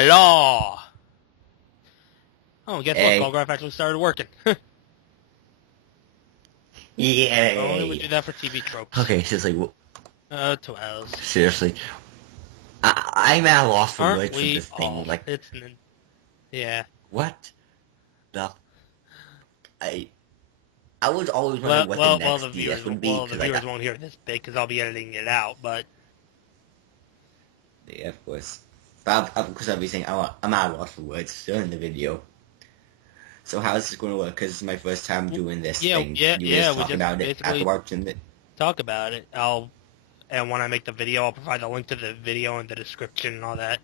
Hello! Oh, guess what? Hey. Golgraph actually started working. Only would do Yay. that for TV tropes. Okay, seriously, 12. seriously. I'm at a loss for Aren't words for we this thing. all? Like, Yeah. what the? I I was always Well, wondering what the well, well, the next DS viewers, would be, well, the because like, viewers won't hear this bit because I'll be editing it out. But yeah, of course. But of course, I'll be saying I'm at a loss for words during the video. So how is this going to work? Because it's my first time doing this yeah, thing. yeah, You yeah. just We talk just about it basically afterwards, and talk about it. And when I make the video, I'll provide the link to the video in the description and all that.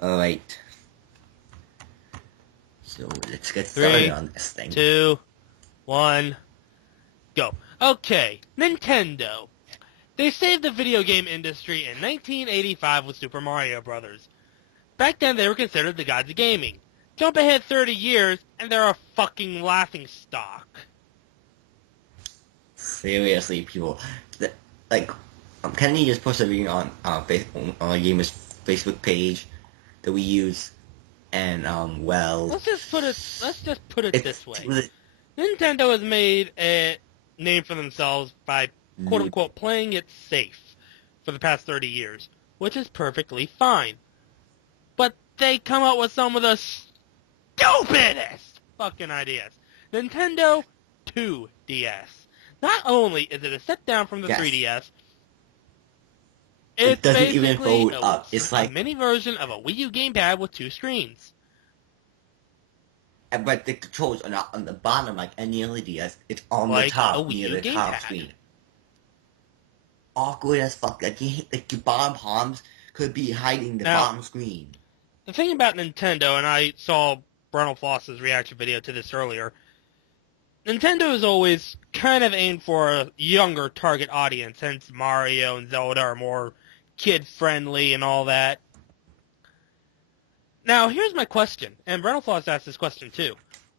alright. So let's get started 3, on this thing. 2, 1, go. Okay, Nintendo. They saved the video game industry in 1985 with Super Mario Bros. Back then, they were considered the gods of gaming. Jump ahead 30 years, and they're a fucking laughingstock. Seriously, people. Like, Kennedy just posted a video on on our gamer's Facebook page that we use, and well, Let's just put it this way. it's Nintendo has made a name for themselves by quote unquote playing it safe for the past 30 years, which is perfectly fine. But they come up with some of the stupidest fucking ideas. Nintendo 2DS. Not only is it a step down from the yes. 3DS, It it's doesn't even basically fold up. It's like a mini version of a Wii U gamepad with 2 screens. but the controls are not on the bottom like any other DS. It's on the Like a top Wii near U the top gamepad. screen. Awkward as fuck. Like your bottom palms could be hiding the Now, bottom screen. the thing about Nintendo, and I saw Brundle Floss's reaction video to this earlier, Nintendo is always kind of aimed for a younger target audience, hence Mario and Zelda are more kid-friendly and all that. Now, here's my question, and Brundle Floss asked this question too.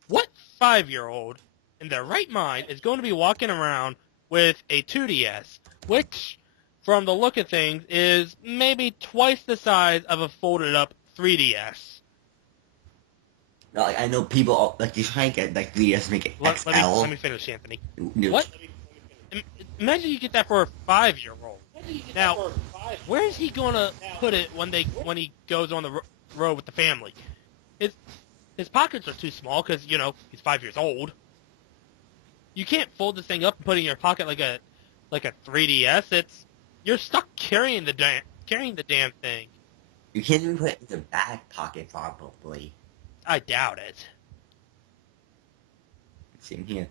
What 5-year-old in their right mind is going to be walking around with a 2DS, which, from the look of things, is maybe twice the size of a folded-up 3DS? Now, like, I know people like you try and get like 3DS make it Let XL. me finish, Anthony. No. What? Imagine you get that for a 5-year-old. Now, where is he going to put it when he goes on the road with the family? His pockets are too small because, he's 5 years old. You can't fold this thing up and put it in your pocket like a 3DS. You're stuck carrying the damn thing. You can't even put it in the back pocket probably. I doubt it. Same here.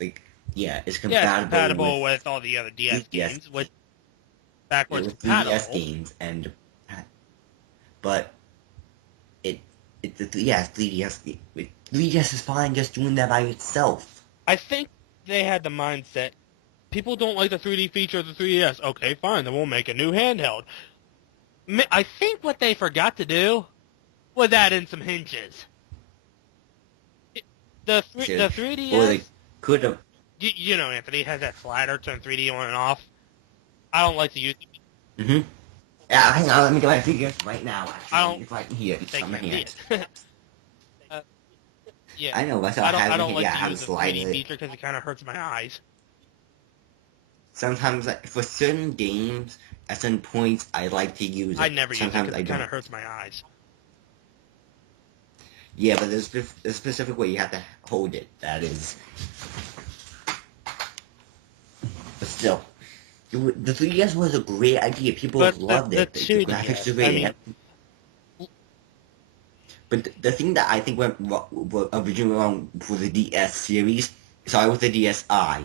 Like, yeah, it's Yeah, compatible, it's compatible with all the other DS games, with backwards with compatible. 3DS games, but it's the 3DS. 3DS is fine just doing that by itself. I think they had the mindset, people don't like the 3D feature of the 3DS. Okay, fine, then we'll make a new handheld. I think what they forgot to do was add in some hinges. The 3DS... Or they could have... Anthony has that slider, turn 3D on and off. I don't like to use it. Mm-hmm. Yeah, hang on, let me get my 3DS right now, actually. It's right here. It's think on my you hand. Yeah. I know, that's how I don't like to how use the slide 3D it. feature because it kind of hurts my eyes. Sometimes, like, for certain games, at certain points, I like to use it. I never use it Sometimes because I it kind don't. of hurts my eyes. Yeah, but there's a specific way you have to hold it. That is. But still, the 3DS was a great idea. People loved it. The graphics are great. But the thing that I think went originally wrong for the DS series, sorry, with the DSi.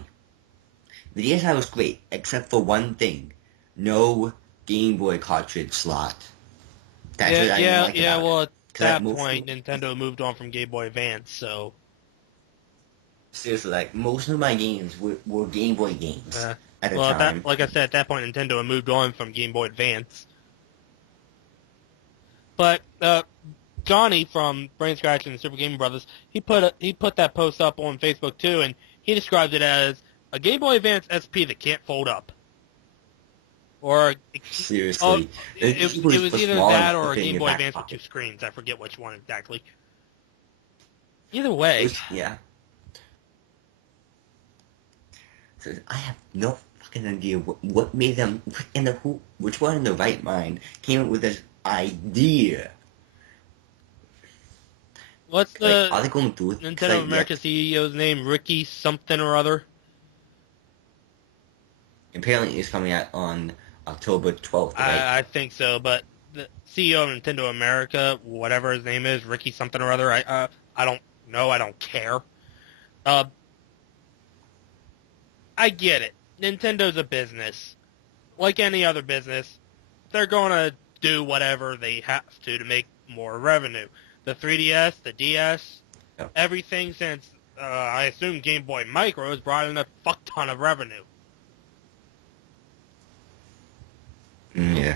The DSi was great, except for one thing. No Game Boy cartridge slot. That's what I didn't like about it. Well, at that point, Nintendo moved on from Game Boy Advance, so... Seriously, like, most of my games were Game Boy games at the time. Like I said, at that point, Nintendo had moved on from Game Boy Advance. But, Johnny from Brain Scratch and the Super Game Brothers, he put that post up on Facebook too, and he described it as a Game Boy Advance SP that can't fold up. Or Seriously. There's it people who was put either small that enough to or a fit in Game your Boy back Advance with pocket. 2 screens. I forget which one exactly. Either way, Yeah. So I have no fucking idea what made them, which one in the right mind came up with this idea. what's Like, are the they going through it? Because, Nintendo of like, yeah, America CEO's name? Ricky something or other. apparently it's coming out on October 12th, right? I think so, but the CEO of Nintendo America, whatever his name is, Ricky something or other. I don't know. I don't care. Uh, I get it. Nintendo's a business, like any other business. They're going to do whatever they have to make more revenue. The 3DS, the DS, Yeah. everything since I assume Game Boy Micro has brought in a fuck ton of revenue. Yeah.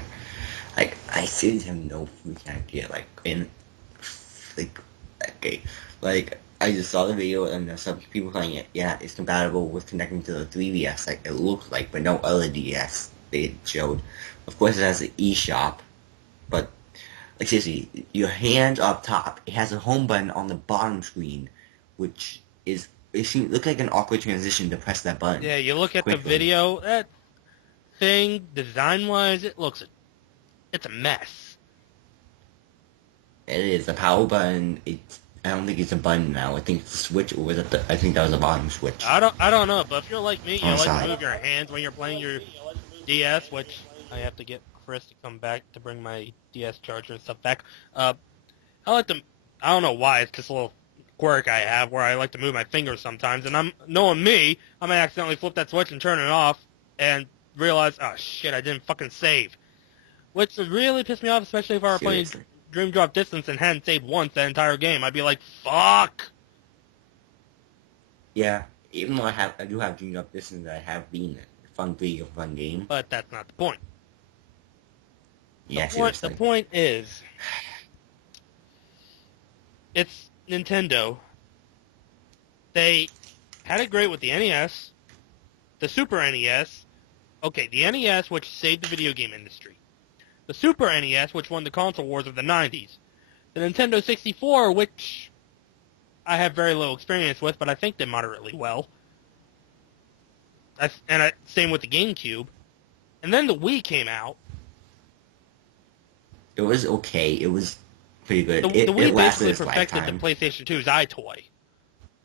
Like, I seriously have no freaking idea. Like, okay, like, I just saw the video and there's some people saying it, yeah, it's compatible with connecting to the 3DS, like it looks like, but no other DS they showed. Of course, it has an eShop, but, like, seriously, your hand up top, it has a home button on the bottom screen, which is, it seems, look like an awkward transition to press that button Yeah, you look at the quickly. video, that thing, design-wise, it's a mess. It is a power button. I don't think it's a button now. I think it's a switch, or was it I think that was a bottom switch I don't know, but if you're like me, on you the like to side. move your hands when you're playing your DS, which I have to get Chris to come back to bring my DS charger and stuff back. Uh, I like to, I don't know why, it's just a little quirk I have where I like to move my fingers sometimes, and knowing me, I may accidentally flip that switch and turn it off and realize, oh shit, I didn't fucking save. Which would really piss me off, especially if I were playing Seriously. Dream Drop Distance and hadn't saved once that entire game. I'd be like, fuck! Yeah. Even though I do have Dream Up Distance, I have been a fun video, fun game. But that's not the point. Yeah, The seriously. point is, it's Nintendo. They had it great with the NES, the Super NES. Okay, the NES, which saved the video game industry. The Super NES, which won the console wars of the 90s. The Nintendo 64, which I have very little experience with, but I think did moderately well. Same with the GameCube. And then the Wii came out. It was okay. It was pretty good. The It Wii lasted basically its perfected the lifetime. PlayStation 2's iToy.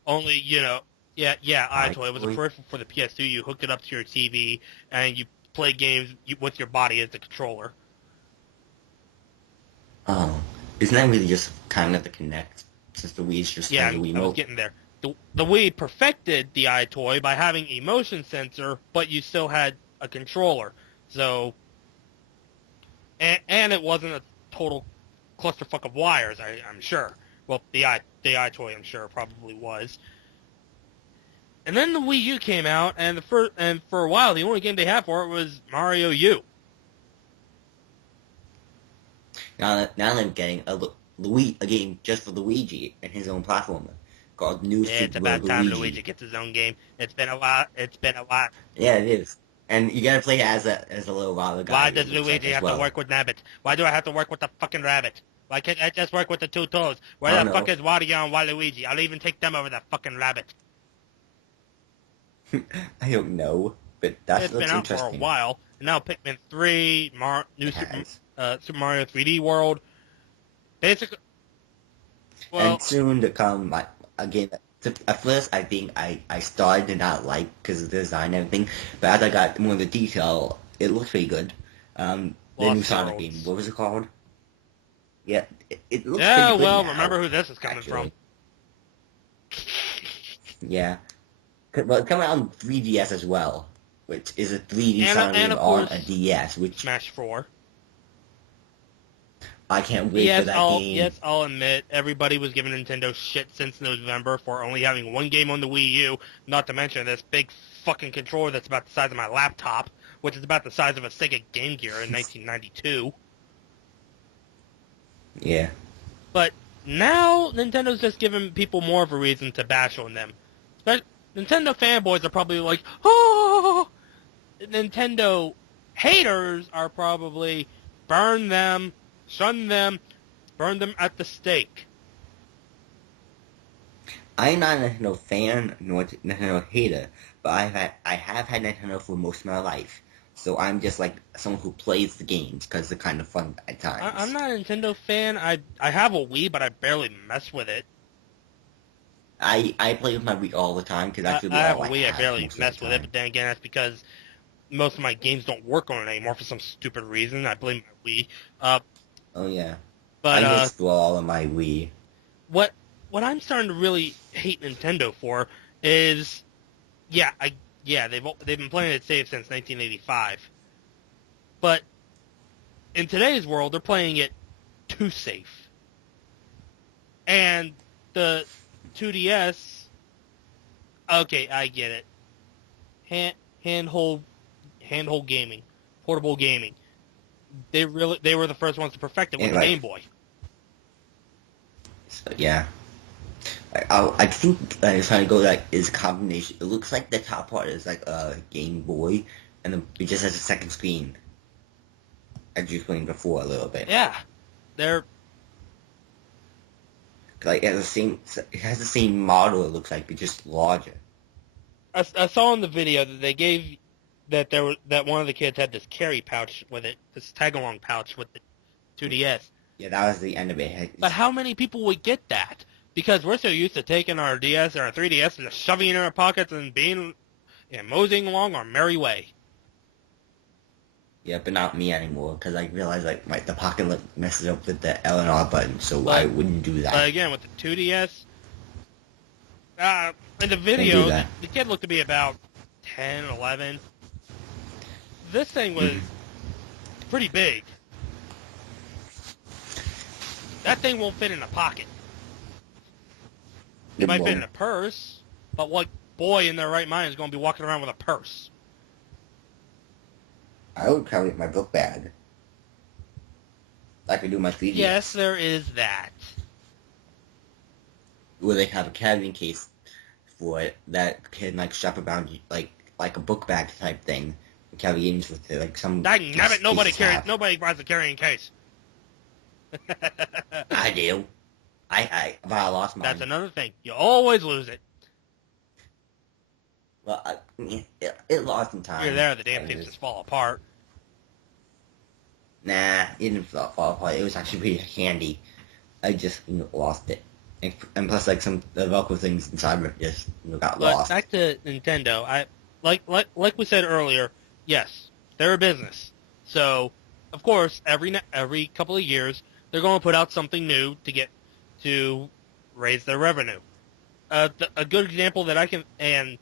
Only, I iToy. It was a totally. peripheral for the PS2. You hooked it up to your TV, and you play games with your body as the controller. Oh, isn't that really just kind of the Connect? Since the Wii's just Yeah, has a I was Wiimote. getting there. The Wii perfected the iToy by having a motion sensor, but you still had a controller. So, and it wasn't a total clusterfuck of wires. I'm sure. Well, the iToy, I'm sure, probably was. And then the Wii U came out, and for a while, the only game they had for it was Mario U. Now I'm getting a game just for Luigi and his own platformer called New Yeah, it's Super about time Luigi Luigi. gets his own game. It's been a while. It's been a while. Yeah, it is. And you gotta play as a little lava guy, Why does it looks like, Luigi as have to well. work with Nabbit? Why do I have to work with the fucking rabbit? Why can't I just work with the two toes? Where I the don't fuck know. is Wario and Waluigi? I'll even take them over the fucking rabbit. I don't know, but that It's been looks out for a interesting. while. And now Pikmin 3, It has. Super Mario 3D World. Basically, And well, soon to come, again, at first I think I started to not like because of the design and everything, but as I got more of the detail, it looks pretty good. The new Lost Sonic game, Worlds. what was it called? Yeah, it looks pretty Yeah, good well, now, remember who this is coming from. actually. Yeah. Well, it's coming out on 3DS as well, which is a 3D Sonic And game of on a course, DS, which Smash 4. I can't wait for that game. Yes, I'll admit, everybody was giving Nintendo shit since November for only having one game on the Wii U, not to mention this big fucking controller that's about the size of my laptop, which is about the size of a Sega Game Gear in 1992. Yeah. But now, Nintendo's just giving people more of a reason to bash on them. Nintendo fanboys are probably like, oh! Nintendo Haters are probably burn them, shun them, burn them at the stake. I'm not a Nintendo fan nor a Nintendo hater, but I have had Nintendo for most of my life. So I'm just like someone who plays the games because they're kind of fun at I'm times. not a Nintendo fan. I have a Wii, but I barely mess with it. I play with my Wii all the time because that's I really have all a I Wii. I have barely most of the mess with it, time. but then again, that's because most of my games don't work on it anymore for some stupid reason. I blame my Wii. Uh, Oh yeah, but I install all of my Wii. what what I'm starting to really hate Nintendo for is, yeah, they've been playing it safe since 1985, but in today's world, they're playing it too safe. And the 2DS, okay, I get it. Hand, handhold handhold gaming, portable gaming. They were the first ones to perfect it with And the like, Game Boy. so, yeah. I think it's trying to go like is a combination. It looks like the top part is like a Game Boy, and then it just has a second screen, as you explained before a little bit. Yeah, they're Like it has the same model. It looks like, but just larger. I saw in the video that they gave that one of the kids had this carry pouch with it, this tag along pouch with the 2DS. Yeah, that was the end of it. But how many people would get that? Because we're so used to taking our DS or our 3DS and just shoving it in our pockets and being and moseying along our merry way. Yeah, but not me anymore because I realized like the pocket look messes up with the L and R button, so I But wouldn't do but that. again, with the 2DS, in the Can't do video, that. the kid looked to be about 10, 11. This thing was Mhm. pretty big. That thing won't fit in a pocket. It It might fit in won't. a purse, but what boy in their right mind is going to be walking around with a purse? I would carry it in my book bag. Like I do my Yes, 3DS, there is that. where they have a carrying case for it that can like strap around like a book bag type thing. And carry games with it, like some Dang nabbit, cases have. nobody buys a carrying case. I do. But I lost That's mine. another thing. You always lose it. Well, it lost in You're time. there, the damn things just fall apart. Nah, it didn't fall apart. It was actually pretty handy. I just lost it. And plus, like some the Velcro things inside it just got But lost. back to Nintendo, I like we said earlier, yes, they're a business. So, of course, every couple of years, they're going to put out something new to raise their revenue. A good example that I can, and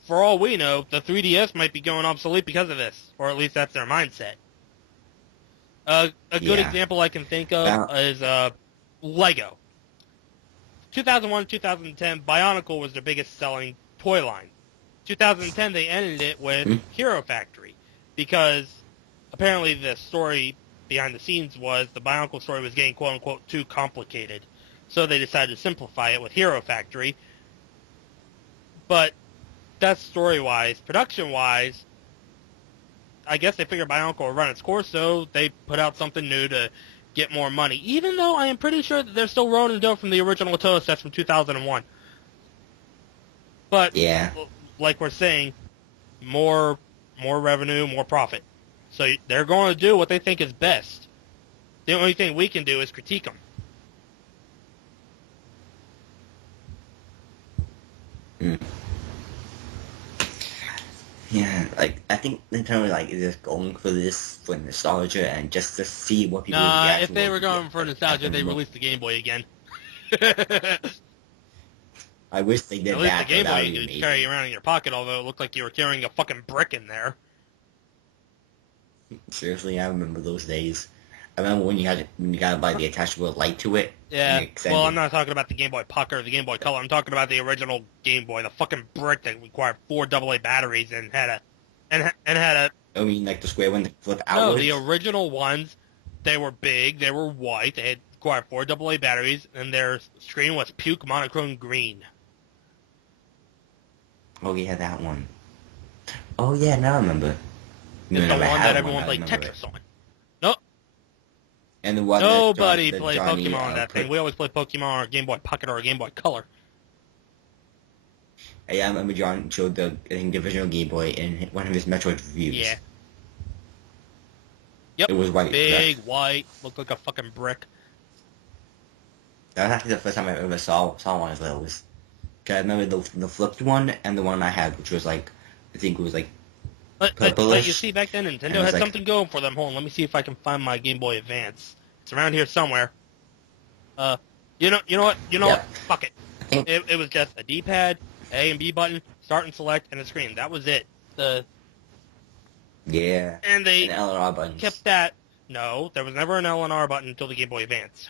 for all we know, the 3DS might be going obsolete because of this, or at least that's their mindset. A good Yeah. example I can think of Now, is Lego. 2001 2010, Bionicle was their biggest selling toy line. 2010, they ended it with hmm? Hero Factory because apparently the story behind the scenes was the Bionicle story was getting quote unquote too complicated. So they decided to simplify it with Hero Factory. But that's story wise. Production wise, I guess they figured Bionicle would run its course, so they put out something new to get more money. Even though I am pretty sure that they're still rolling the dough from the original Toho sets from 2001. But Yeah. like we're saying, more revenue, more profit. So they're going to do what they think is best. The only thing we can do is critique them. Mm. Yeah, like I think Nintendo like is just going for this for nostalgia and just to see what people's Nah, if reaction they will were be. going for Like, nostalgia, they released the Game Boy again. I wish they At did least the that, though. Game That Boy would you be could carry amazing. around in your pocket, although it looked like you were carrying a fucking brick in there. Seriously, I remember those days. I remember when you gotta buy the attachable light to it and Yeah, it well, I'm extended. not talking about the Game Boy Pocket or the Game Boy Color. I'm talking about the original Game Boy, the fucking brick that required 4 AA batteries and had a I mean, like the square one that flip no, the outwards. original ones. They were big, they were white, they had required 4 AA batteries, and their screen was puke monochrome green. Oh yeah, that one. Oh yeah, now I remember. It's the never one had that one, everyone I played remember Tetris it. on. No, And the one nobody that played Johnny Pokemon on that thing. We always played Pokemon on a Game Boy Pocket or a Game Boy Color. I remember John showed the original Game Boy in one of his Metroid reviews. Yeah. Yep. It was white. Big, Correct? white, looked like a fucking brick. That was actually the first time I ever saw one of those. Cause I remember the flipped one and the one I had, which was like, I think it was like But you purplish. see, back then And Nintendo it was had like, something going for them. Hold on, let me see if I can find my Game Boy Advance. It's around here somewhere. You know what? yeah. Fuck it. I think, It was just a D-pad, A and B button, start and select, and a screen. That was it. yeah. And they And LR buttons. kept that. No, there was never an L and R button until the Game Boy Advance.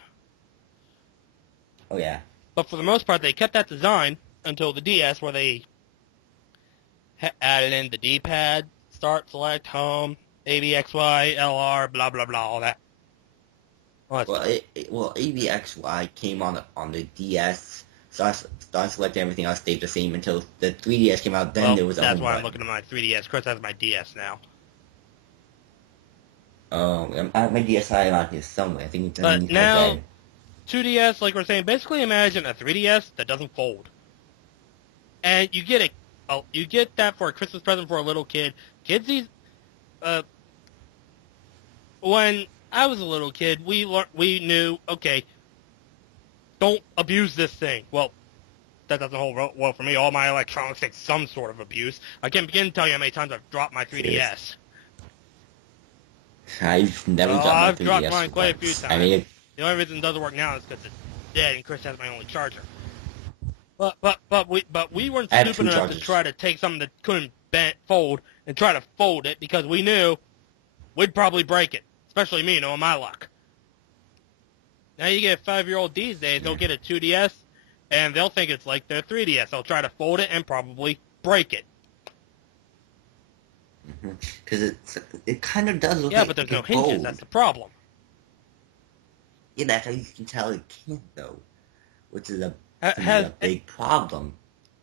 Oh yeah. But for the most part, they kept that design until the DS, where they added in the D-pad, start, select, home, A, B, X, Y, LR, blah blah blah, all that. Well, AVXY came on the DS. Start select everything else stayed the same until the 3DS came out. Then there was a that's home why I'm button. looking at my 3DS. Chris has my DS now. I have my DSi around here somewhere. I think it's But underneath my now, bed. 2DS, like we're saying, basically imagine a 3DS that doesn't fold. And you get you get that for a Christmas present for a little kid. Kids these, when I was a little kid, we knew, okay, don't abuse this thing. Well, that doesn't hold well for me. All my electronics take some sort of abuse. I can't begin to tell you how many times I've dropped my 3DS. I've never dropped my 3DS. I've dropped mine quite a few once. times. I mean, The only reason it doesn't work now is because it's dead and Chris has my only charger. But we weren't I have stupid two enough to chargers. try to take something that couldn't fold and try to fold it because we knew we'd probably break it. Especially me, knowing my luck. Now you get a 5-year-old these days, they'll get a 2DS and they'll think it's like their 3DS. They'll try to fold it and probably break it. Because it kind of does look Yeah, like but there's it no can hinges. fold. That's the problem. Yeah, that's how you can tell it can't though, which is a Has big problem.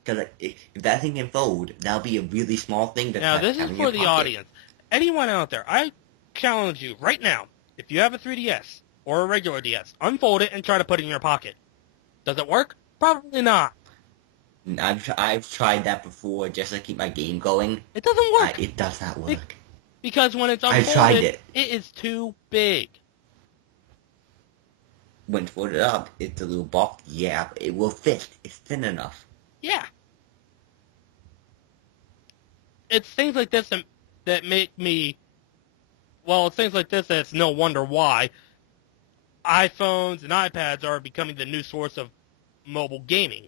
Because if that thing can fold, that'll be a really small thing to Now, have this is in for your the pocket. audience. Anyone out there, I challenge you right now, if you have a 3DS or a regular DS, unfold it and try to put it in your pocket. Does it work? Probably not. I've tried that before just to keep my game going. It doesn't work. It does not work. Because when it's I've tried unfolded, it. it is too big. When folded up, it's a little box. Yeah, but it will fit. It's thin enough. Yeah. It's things like this that make me... Well, it's things like this that it's no wonder why iPhones and iPads are becoming the new source of mobile gaming.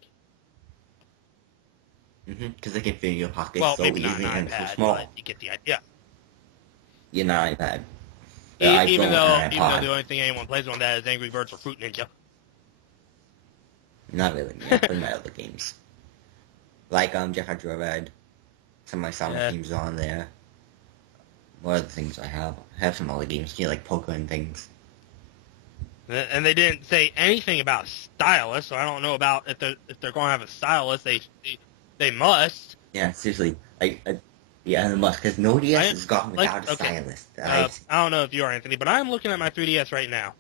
Because they can fit in your pocket Well, so maybe not easily an and so iPad, small. but you get the idea. You're not an iPad. Even though iPod. the only thing anyone plays on that is Angry Birds or Fruit Ninja. Not really. I play my other games. Like Jet Hunter Red. Some of my Sonic games are on there. What other things I have? I have some other games here, like poker and things. And they didn't say anything about stylus, so I don't know about if they're going to have a stylus. They must. Yeah, seriously. Yeah, they must, because no DS has gone without a okay. stylus. I don't know if you are, Anthony, but I'm looking at my 3DS right now.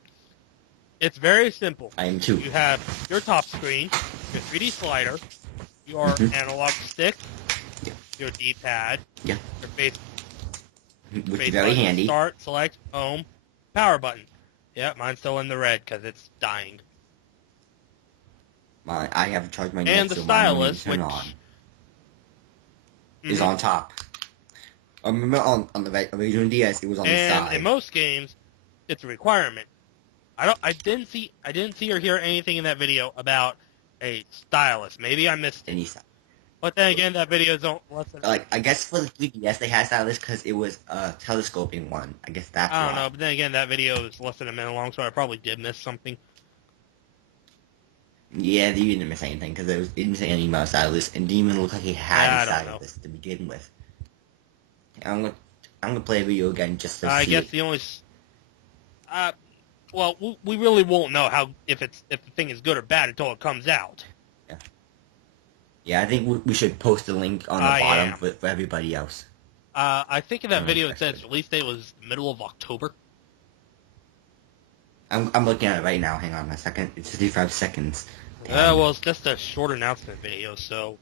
It's very simple. I am too. You have your top screen, your 3D slider, your analog stick, your D-pad, Yeah. your face Which is very button, handy. start, select, home, power button. Yeah, mine's still in the red because it's dying. I haven't charged my And net, the so mine won't even stylus, turn which on. Is on top. I remember on the original DS, it was on the and side. in most games, it's a requirement. I didn't see or hear anything in that video about a stylus. Maybe I missed it. Any side. But then again, that video is less than... I guess for the 3DS they had stylus because it was a telescoping one. I guess that's I don't why. know, but then again, that video is less than a minute long, so I probably did miss something. Yeah, they didn't miss anything because it didn't say anything about stylus, and didn't even look like he had a stylus to begin with. I'm gonna play a video again just to see. I guess the only... well, we really won't know if the thing is good or bad until it comes out. Yeah, I think we should post a link on the bottom for everybody else. I think in that Oh, video it that's says good. release date was the middle of October. I'm looking at it right now. Hang on a second. It's 55 seconds. Well, 10. it's just a short announcement video, so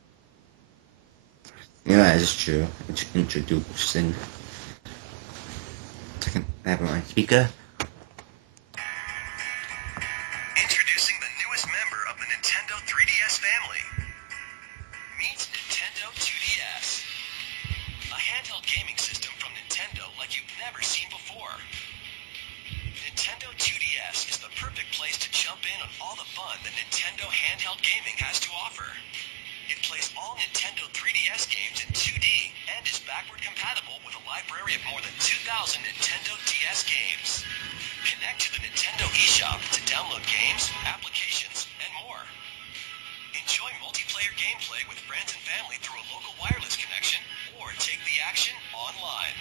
Yeah, that is true. It's introducing. Second, never mind. Speaker. Introducing the newest member of the Nintendo 3DS family. Meet Nintendo 2DS. A handheld gaming system from Nintendo like you've never seen before. Nintendo 2DS is the perfect place to jump in on all the fun that Nintendo handheld gaming has to offer. It plays all Nintendo 3DS games in 2D and is backward compatible with a library of more than 2,000 Nintendo DS games. Connect to the Nintendo eShop to download games, applications, and more. Enjoy multiplayer gameplay with friends and family through a local wireless connection or take the action online.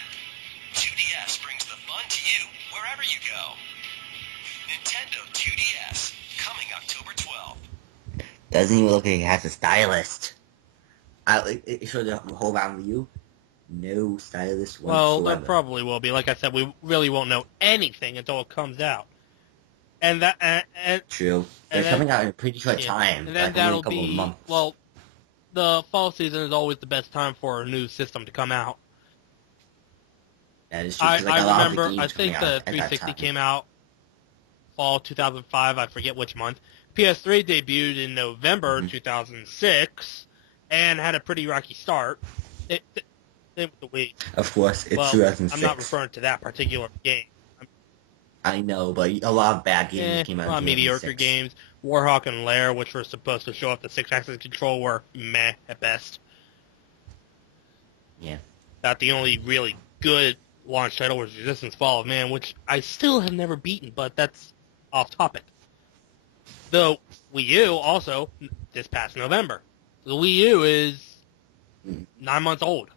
2DS brings the fun to you wherever you go. Nintendo 2DS, coming October 12th. Doesn't even look like it has a stylist. It showed the whole round view. No stylist well, there whatsoever. probably will be. Like I said, we really won't know anything until it comes out, and True. They're then coming out in a pretty short yeah, time. and then Like only a that'll couple of be months. well. The fall season is always the best time for a new system to come out. That is true. Because like I a lot of the remember, I games coming think out the at that 360 time. came out fall 2005. I forget which month. PS3 debuted in November 2006 and had a pretty rocky start. Same with the Wii. Of course, it's Well, 2006. I'm not referring to that particular game. I know, but a lot of bad games came A out lot in of mediocre 2006. games. Warhawk and Lair, which were supposed to show off the 6-axis control, were meh at best. Yeah. About the only really good launch title was Resistance Fall of Man, which I still have never beaten, but that's off topic. The Wii U also, this past November. The Wii U is 9 months old,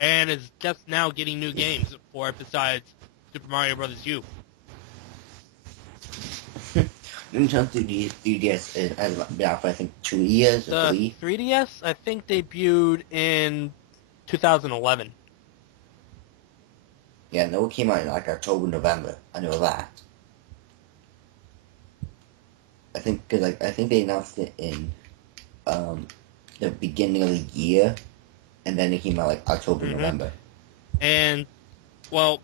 and is just now getting new games for it besides Super Mario Bros. U. Nintendo 3DS has been out for I think 2 years or The 3. 3DS, I think, debuted in 2011. Yeah, no, it came out in like October, November. I know that. I think because I think they announced it in the beginning of the year, and then it came out like October, November. And, well,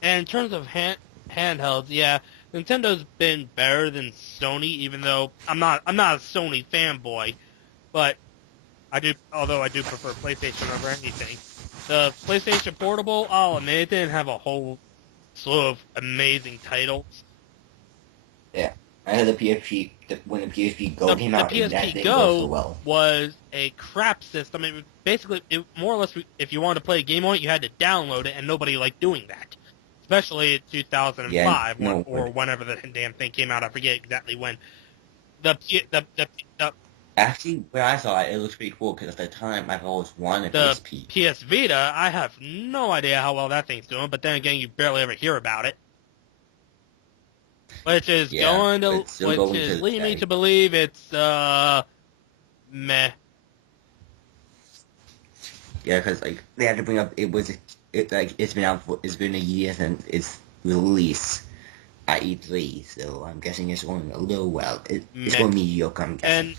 and in terms of handhelds, yeah, Nintendo's been better than Sony, even though I'm not a Sony fanboy, but although I do prefer PlayStation over anything. The PlayStation Portable, I'll admit, it didn't have a whole slew of amazing titles. Yeah, I had the PSP when the PSP Go came The out, and that PSP didn't go so Go well. was a crap system. It was basically, more or less, if you wanted to play a game on it, you had to download it, and nobody liked doing that. Especially in 2005, or whenever the damn thing came out. I forget exactly when. The Actually, when I saw it, it looked pretty cool because at the time I've always wanted a PSP. PS Vita, I have no idea how well that thing's doing, but then again, you barely ever hear about it. Which is leading me to believe it's meh. Yeah, because like they had to bring up it's been a year since its release at E3, so I'm guessing it's going a little well. It's going mediocre, I'm guessing.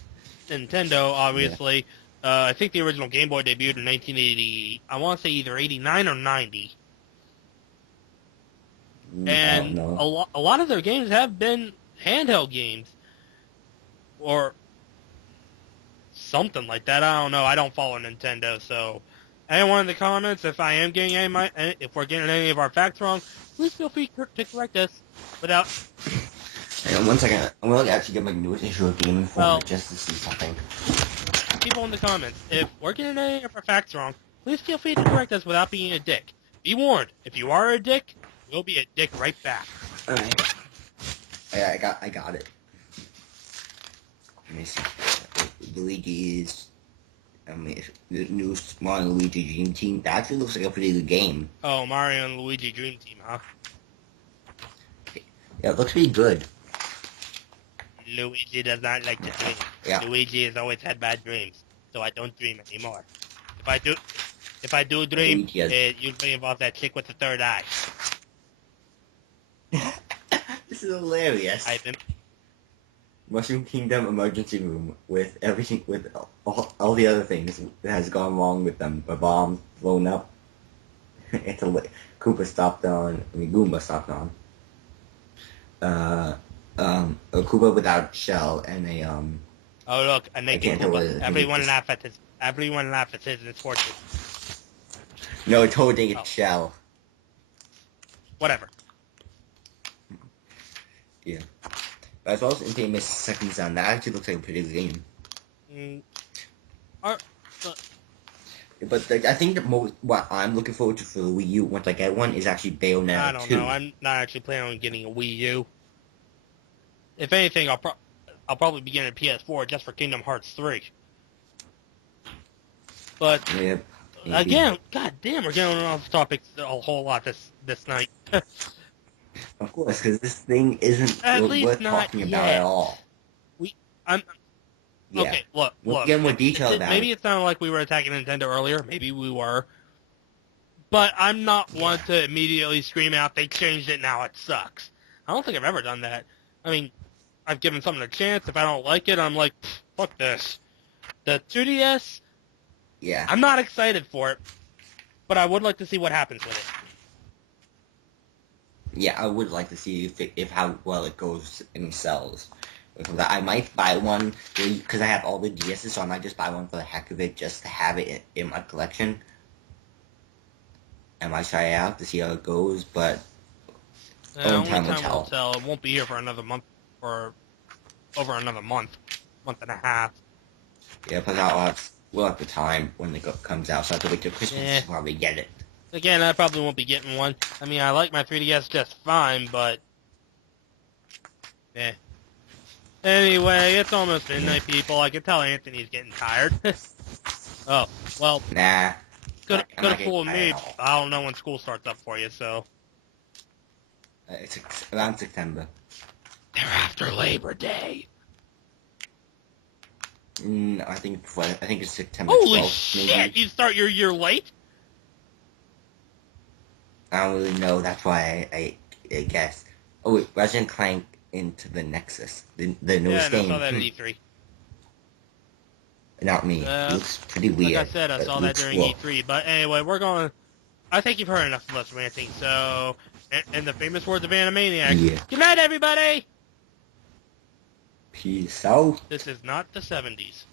And Nintendo, obviously, I think the original Game Boy debuted in 1980. I want to say either 89 or 90. And a lot of their games have been handheld games, or something like that. I don't know. I don't follow Nintendo, so anyone in the comments, if if we're getting any of our facts wrong, please feel free to correct us without. Hang on 1 second. I'm going to actually get my newest issue of Game Informer just to see something. People in the comments, if we're getting any of our facts wrong, please feel free to correct us without being a dick. Be warned, if you are a dick, we'll be a dick right back. Alright. Yeah, I got it. Let me see. Luigi's the new Mario and Luigi Dream Team. That actually looks like a pretty good game. Oh, Mario and Luigi Dream Team, huh? Yeah, it looks pretty good. Luigi does not like to dream. Yeah. Luigi has always had bad dreams, so I don't dream anymore. If I do, If I do dream, Yes. it usually involves that chick with the third eye. This is hilarious. I've been Mushroom Kingdom emergency room with everything, with all the other things that has gone wrong with them. A bomb blown up. It's a Koopa stopped on. I mean, Goomba stopped on. A Koopa without shell and a Oh look, a I naked can't tell what Koopa. it is. Everyone laugh at his. Everyone laugh at his misfortune. No, a toad naked Oh. shell. Whatever. Yeah. But as well as Infamous Second Son, that actually looks like a pretty good game. But But I think what I'm looking forward to for the Wii U once I get one is actually Bayonetta I don't 2. know. I'm not actually planning on getting a Wii U. If anything, I'll probably be getting a PS4 just for Kingdom Hearts 3. But Yep. Maybe. again, god damn, we're getting off topic a whole lot this night. Of course, because this thing isn't At least worth not talking about yet. at all. I'm Yeah. okay. Look. We'll get more detail about maybe it. it sounded like we were attacking Nintendo earlier. Maybe we were. But I'm not one to immediately scream out, they changed it, now it sucks. I don't think I've ever done that. I mean, I've given something a chance. If I don't like it, I'm like, fuck this. The 2DS, Yeah. I'm not excited for it, but I would like to see what happens with it. Yeah, I would like to see if how well it goes and sells. Because I might buy one because I have all the DSs, so I might just buy one for the heck of it, just to have it in my collection. I might try it out to see how it goes, but Only time time will will tell. It won't be here for another month, or over another month and a half. yeah, plus we'll have the time when it comes out, so I have to wait till Christmas to probably get it. Again, I probably won't be getting one. I mean, I like my 3DS just fine, but Anyway, it's almost midnight, people. I can tell Anthony's getting tired. Oh, well, Nah. could I'm not have fooled getting me. tired at all. I don't know when school starts up for you, so. It's around September. They're after Labor Day. I think it's September Holy 12th, maybe. shit! You start your year late? I don't really know. That's why I guess. Oh wait, Resident Clank into the Nexus, the newest Yeah, I game. saw that at E3. Not me. It looks pretty weird. Like I said, I but saw it that looks during cool. E3. But anyway, we're going. I think you've heard enough of us ranting. So, in the famous words of Animaniac, Yeah. good night, everybody. Peace out. This is not the 70s.